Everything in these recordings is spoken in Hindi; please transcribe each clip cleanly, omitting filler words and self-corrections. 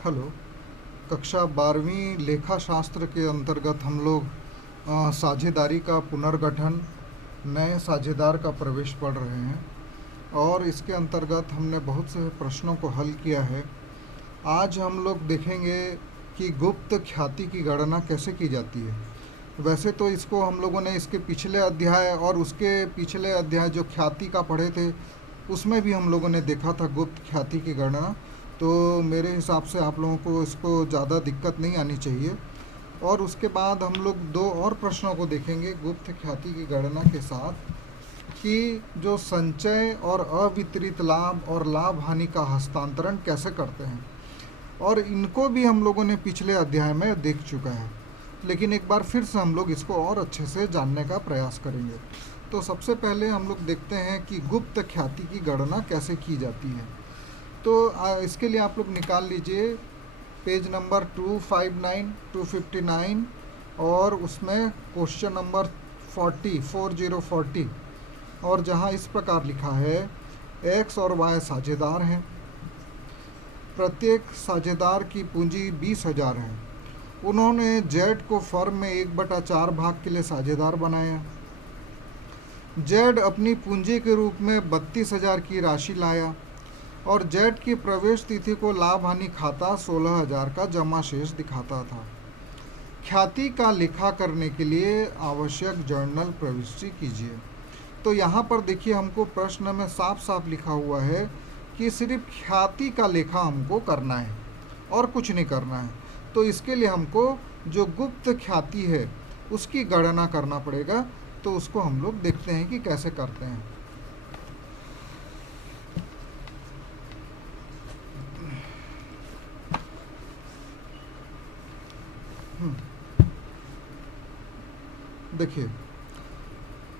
हेलो। कक्षा 12वीं लेखा शास्त्र के अंतर्गत हम लोग साझेदारी का पुनर्गठन, नए साझेदार का प्रवेश पढ़ रहे हैं और इसके अंतर्गत हमने बहुत से प्रश्नों को हल किया है। आज हम लोग देखेंगे कि गुप्त ख्याति की गणना कैसे की जाती है। वैसे तो इसको हम लोगों ने इसके पिछले अध्याय और उसके पिछले अध्याय जो ख्याति का पढ़े थे उसमें भी हम लोगों ने देखा था गुप्त ख्याति की गणना। तो मेरे हिसाब से आप लोगों को इसको ज़्यादा दिक्कत नहीं आनी चाहिए। और उसके बाद हम लोग दो और प्रश्नों को देखेंगे गुप्त ख्याति की गणना के साथ, कि जो संचय और अवितरित लाभ और लाभ हानि का हस्तांतरण कैसे करते हैं, और इनको भी हम लोगों ने पिछले अध्याय में देख चुका है, लेकिन एक बार फिर से हम लोग इसको और अच्छे से जानने का प्रयास करेंगे। तो सबसे पहले हम लोग देखते हैं कि गुप्त ख्याति की गणना कैसे की जाती है। तो इसके लिए आप लोग निकाल लीजिए पेज नंबर 259, 259 और उसमें क्वेश्चन नंबर 40 और जहां इस प्रकार लिखा है एक्स और वाई साझेदार हैं, प्रत्येक साझेदार की पूंजी 20,000 है। उन्होंने जेड को फर्म में 1/4 भाग के लिए साझेदार बनाया। जेड अपनी पूंजी के रूप में 32,000 की राशि लाया और जेड की प्रवेश तिथि को लाभ हानि खाता 16,000 का जमा शेष दिखाता था। ख्याति का लेखा करने के लिए आवश्यक जर्नल प्रविष्टि कीजिए। तो यहाँ पर देखिए हमको प्रश्न में साफ साफ लिखा हुआ है कि सिर्फ ख्याति का लेखा हमको करना है और कुछ नहीं करना है। तो इसके लिए हमको जो गुप्त ख्याति है उसकी गणना करना पड़ेगा। तो उसको हम लोग देखते हैं कि कैसे करते हैं। देखिए,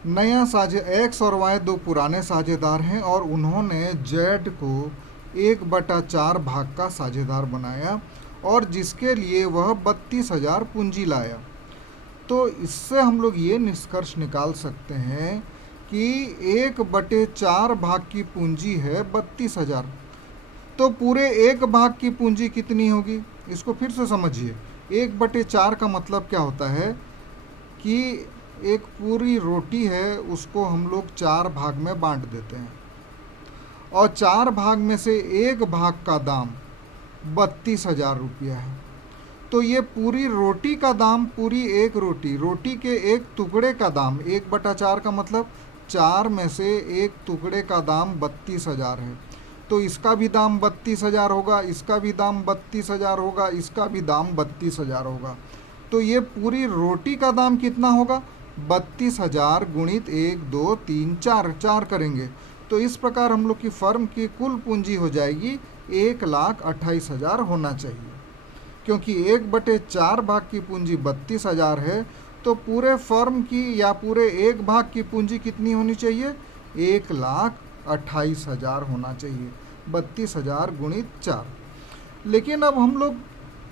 नया साझे एक्स और वाई दो पुराने साझेदार हैं और उन्होंने जेड को 1/4 भाग का साझेदार बनाया और जिसके लिए वह 32,000 पूंजी लाया। तो इससे हम लोग ये निष्कर्ष निकाल सकते हैं कि 1/4 भाग की पूंजी है 32,000। तो पूरे 1 भाग की पूंजी कितनी होगी, इसको फिर से समझिए। 1/4 का मतलब क्या होता है कि एक पूरी रोटी है उसको हम लोग 4 भाग में बांट देते हैं और 4 भाग में से 1 भाग का दाम 32,000 रुपया है। तो ये पूरी रोटी का दाम, पूरी एक रोटी के एक टुकड़े का दाम 1/4 का मतलब 4 में से एक टुकड़े का दाम 32,000 है। तो इसका भी दाम 32,000 होगा, इसका भी दाम 32,000 होगा, इसका भी दाम 32,000 होगा। तो ये पूरी रोटी का दाम कितना होगा, 32,000 गुणित 1, 2, 3, 4 करेंगे। तो इस प्रकार हम लोग की फर्म की कुल पूंजी हो जाएगी 1,28,000 होना चाहिए। क्योंकि 1/4 भाग की पूंजी 32,000 है, तो पूरे फर्म की या पूरे 1 भाग की पूंजी कितनी होनी चाहिए, 1,28,000 होना चाहिए। 32,000 गुणित 4। लेकिन अब हम लोग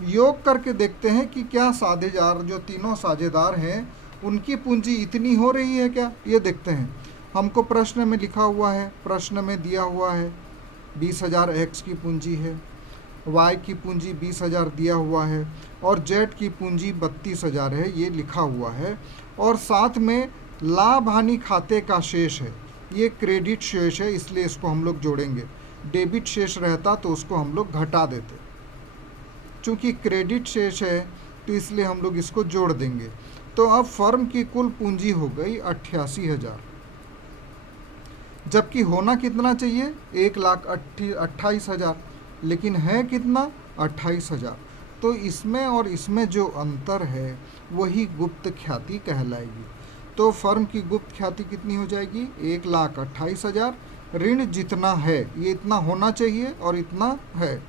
योग करके देखते हैं कि क्या साझेदार, जो तीनों साझेदार हैं, उनकी पूंजी इतनी हो रही है क्या, ये देखते हैं। हमको प्रश्न में लिखा हुआ है, प्रश्न में दिया हुआ है 20,000 एक्स की पूंजी है, वाई की पूंजी 20,000 दिया हुआ है और जेड की पूंजी 32,000 है, ये लिखा हुआ है। और साथ में लाभ हानि खाते का शेष है, ये क्रेडिट शेष है, इसलिए इसको हम लोग जोड़ेंगे। डेबिट शेष रहता तो उसको हम लोग घटा देते। चूँकि क्रेडिट शेष है तो इसलिए हम लोग इसको जोड़ देंगे। तो अब फर्म की कुल पूंजी हो गई 88,000, जबकि होना कितना चाहिए, 1,28,000, लेकिन है कितना, 28,000। तो इसमें और इसमें जो अंतर है वही गुप्त ख्याति कहलाएगी। तो फर्म की गुप्त ख्याति कितनी हो जाएगी, 1,28,000। ऋण जितना है ये इतना होना चाहिए और इतना है,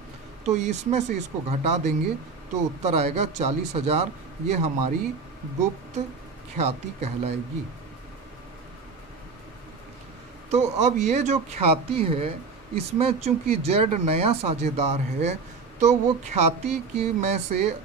तो इसमें से इसको घटा देंगे तो उत्तर आएगा 40,000। ये हमारी गुप्त ख्याति कहलाएगी। तो अब ये जो ख्याति है इसमें चूंकि जेड नया साझेदार है तो वो ख्याति की में से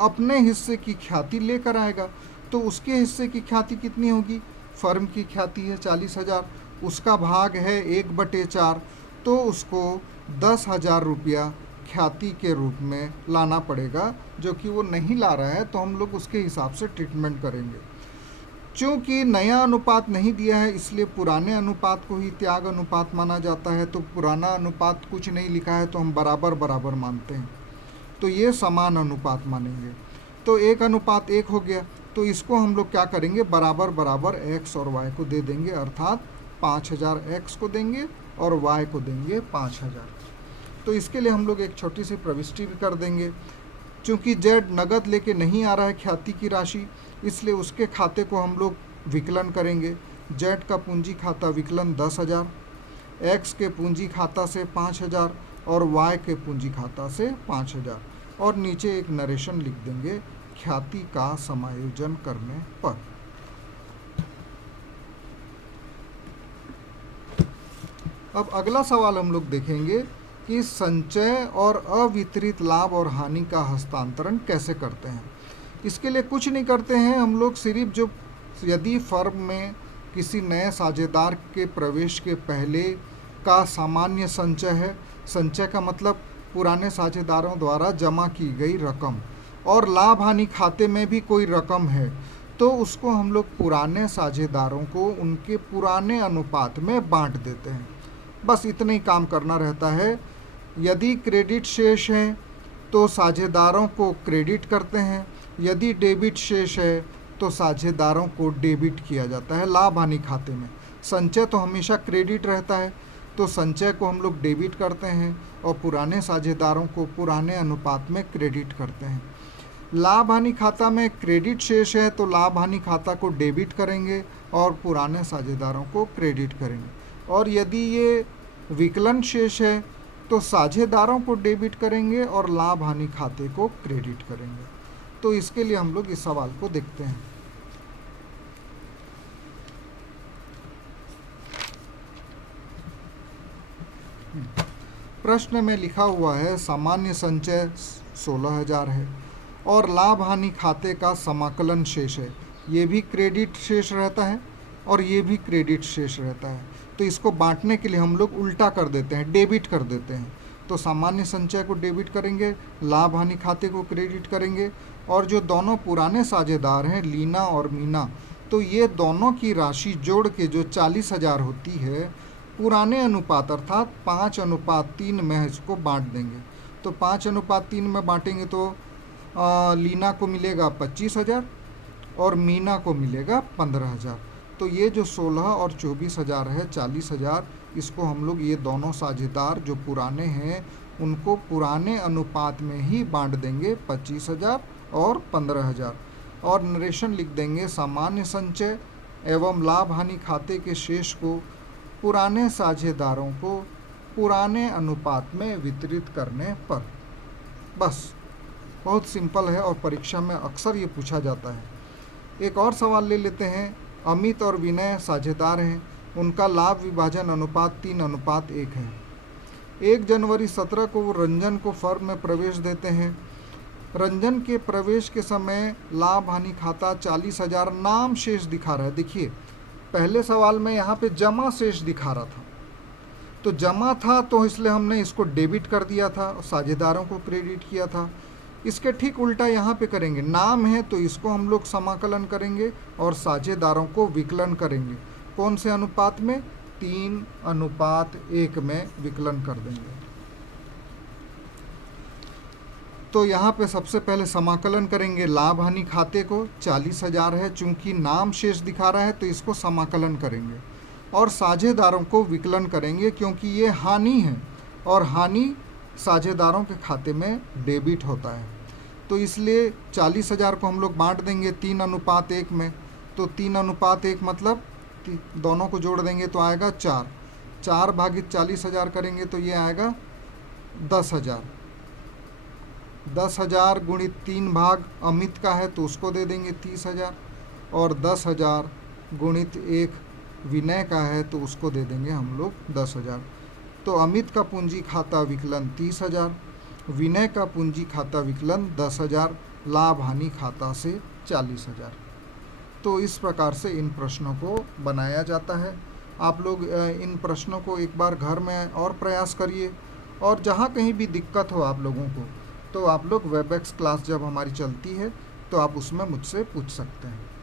अपने हिस्से की ख्याति लेकर आएगा। तो उसके हिस्से की ख्याति कितनी होगी, फर्म की ख्याति है 40,000, उसका भाग है 1/4, तो उसको 10,000 रुपया ख्याति के रूप में लाना पड़ेगा, जो कि वो नहीं ला रहा है तो हम लोग उसके हिसाब से ट्रीटमेंट करेंगे। चूँकि नया अनुपात नहीं दिया है इसलिए पुराने अनुपात को ही त्याग अनुपात माना जाता है। तो पुराना अनुपात कुछ नहीं लिखा है तो हम बराबर बराबर मानते हैं, तो ये समान अनुपात मानेंगे। तो 1:1 हो गया, तो इसको हम लोग क्या करेंगे, बराबर बराबर x और y को दे देंगे, अर्थात 5000 x को देंगे और y को देंगे 5000। तो इसके लिए हम लोग एक छोटी सी प्रविष्टि भी कर देंगे। चूँकि z नगद लेके नहीं आ रहा है ख्याति की राशि, इसलिए उसके खाते को हम लोग विकलन करेंगे। z का पूंजी खाता विकलन 10,000, x के पूंजी खाता से 5,000 और y के पूंजी खाता से 5,000, और नीचे एक नरेशन लिख देंगे ख्याति का समायोजन करने पर। अब अगला सवाल हम लोग देखेंगे कि संचय और अवितरित लाभ और हानि का हस्तांतरण कैसे करते हैं। इसके लिए कुछ नहीं करते हैं हम लोग, सिर्फ जो यदि फर्म में किसी नए साझेदार के प्रवेश के पहले का सामान्य संचय है, संचय का मतलब पुराने साझेदारों द्वारा जमा की गई रकम, और लाभ हानि खाते में भी कोई रकम है, तो उसको हम लोग पुराने साझेदारों को उनके पुराने अनुपात में बांट देते हैं। बस इतना ही काम करना रहता है। यदि क्रेडिट शेष है तो साझेदारों को क्रेडिट करते हैं, यदि डेबिट शेष है तो साझेदारों को डेबिट किया जाता है लाभ हानि खाते में। संचय तो हमेशा क्रेडिट रहता है, तो संचय को हम लोग डेबिट करते हैं और पुराने साझेदारों को पुराने अनुपात में क्रेडिट करते हैं। लाभ हानि खाता में क्रेडिट शेष है तो लाभ हानि खाता को डेबिट करेंगे और पुराने साझेदारों को क्रेडिट करेंगे, और यदि ये विकलन शेष है तो साझेदारों को डेबिट करेंगे और लाभ हानि खाते को क्रेडिट करेंगे। तो इसके लिए हम लोग इस सवाल को देखते हैं। प्रश्न में लिखा हुआ है सामान्य संचय 16,000 है और लाभ हानि खाते का समाकलन शेष है। ये भी क्रेडिट शेष रहता है और ये भी क्रेडिट शेष रहता है, तो इसको बांटने के लिए हम लोग उल्टा कर देते हैं, डेबिट कर देते हैं। तो सामान्य संचय को डेबिट करेंगे, लाभ हानि खाते को क्रेडिट करेंगे, और जो दोनों पुराने साझेदार हैं लीना और मीना, तो ये दोनों की राशि जोड़ के जो 40,000 होती है, पुराने अनुपात अर्थात 5:3 में इसको बांट देंगे। तो 5:3 में बांटेंगे तो लीना को मिलेगा 25,000 और मीना को मिलेगा 15,000। तो ये जो 16 और 24,000 है 40,000, इसको हम लोग ये दोनों साझेदार जो पुराने हैं उनको पुराने अनुपात में ही बांट देंगे, 25,000 और 15,000, और नरेशन लिख देंगे सामान्य संचय एवं लाभ हानि खाते के शेष को पुराने साझेदारों को पुराने अनुपात में वितरित करने पर। बस बहुत सिंपल है और परीक्षा में अक्सर ये पूछा जाता है। एक और सवाल ले लेते हैं। अमित और विनय साझेदार हैं, उनका लाभ विभाजन अनुपात 3:1 है। 1 जनवरी 17 को वो रंजन को फर्म में प्रवेश देते हैं। रंजन के प्रवेश के समय लाभ हानि खाता 40,000 नाम शेष दिखा रहा है। देखिए पहले सवाल में यहाँ पे जमा शेष दिखा रहा था, तो जमा था तो इसलिए हमने इसको डेबिट कर दिया था और साझेदारों को क्रेडिट किया था। इसके ठीक उल्टा यहाँ पे करेंगे, नाम है तो इसको हम लोग समाकलन करेंगे और साझेदारों को विकलन करेंगे। कौन से अनुपात में? 3:1 में विकलन कर देंगे। तो यहाँ पे सबसे पहले समाकलन करेंगे लाभ हानि खाते को, 40,000 है, चूंकि नाम शेष दिखा रहा है तो इसको समाकलन करेंगे, और साझेदारों को विकलन करेंगे क्योंकि ये हानि है और हानि साझेदारों के खाते में डेबिट होता है। तो इसलिए 40,000 को हम लोग बांट देंगे 3:1 में। तो 3:1 मतलब दोनों को जोड़ देंगे तो आएगा 4। 4 भागित 40,000 करेंगे तो ये आएगा 10,000। 10,000 गुणित 3 भाग अमित का है तो उसको दे देंगे 30,000, और 10,000 गुणित 1 विनय का है तो उसको दे देंगे हम लोग 10,000। तो अमित का पूंजी खाता विकलन 30,000, विनय का पूंजी खाता विकलन 10,000, लाभ हानि खाता से 40,000। तो इस प्रकार से इन प्रश्नों को बनाया जाता है। आप लोग इन प्रश्नों को एक बार घर में और प्रयास करिए और जहाँ कहीं भी दिक्कत हो आप लोगों को तो आप लोग वेबएक्स क्लास जब हमारी चलती है तो आप उसमें मुझसे पूछ सकते हैं।